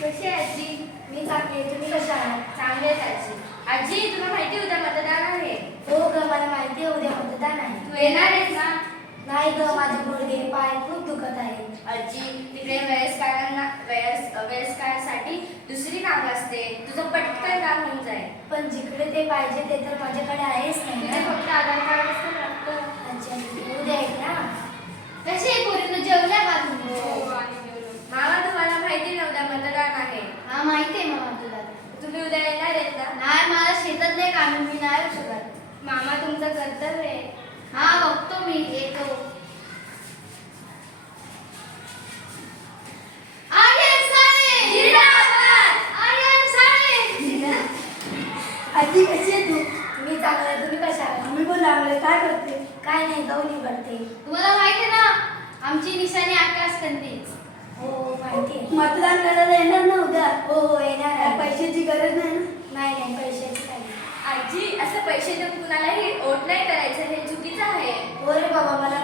कशी आहे आजी? मी चांगली आहे. तुम्ही कशा आहात चांगली आहे आजी. आजी तुला माहिती आहे उद्या मतदान आहे? हो ग मला माहिती आहे उद्या मतदान आहे. तू येणार आहेस ना? नाही ग माझे गुडघे पाय खूप दुखत आहेत. आजी तिकडे वयस्करांना वयस वयस्करांसाठी दुसरी कामं असते. तुझं पटकन काम होऊन जाईल. पण जिकडे ते पाहिजे ते तर माझ्याकडे आहेच नाही तुझे ना फक्त आधार कार्ड असतं ना तर. अच्छा उद्या आहे ना कशी आहे पोरीनं जेवल्या का तुम्ही मामा तुम्हाला माहिती ना उद्या मतदान आहे हा माहिती आहे मामा तुला तुम्ही उद्या येणार आहेत ना? नाही मला शेतातले काम आहे, मी नाही येऊ शकत. मामा तुमचं कर्तव्य आहे. हा बघतो मी येतो. आर्यन साळे! जिंदाबाद! आर्यन साळे! आजी कशी आहे तू? मी चांगला तुम्ही कशा पण चांगले काय करते? काय नाही गौरी करते तुम्हाला माहिती आहे ना आमची निशाणी आकाश कंदीच हो माहिती आहे. मतदान करायला येणार हो हो येणार पैशाची गरज नाही नाही नाही पैशाची आजी असं पैसे देऊन कुणालाही ओट नाही करायचं हे चुकीचं आहे. हो रे बाबा मला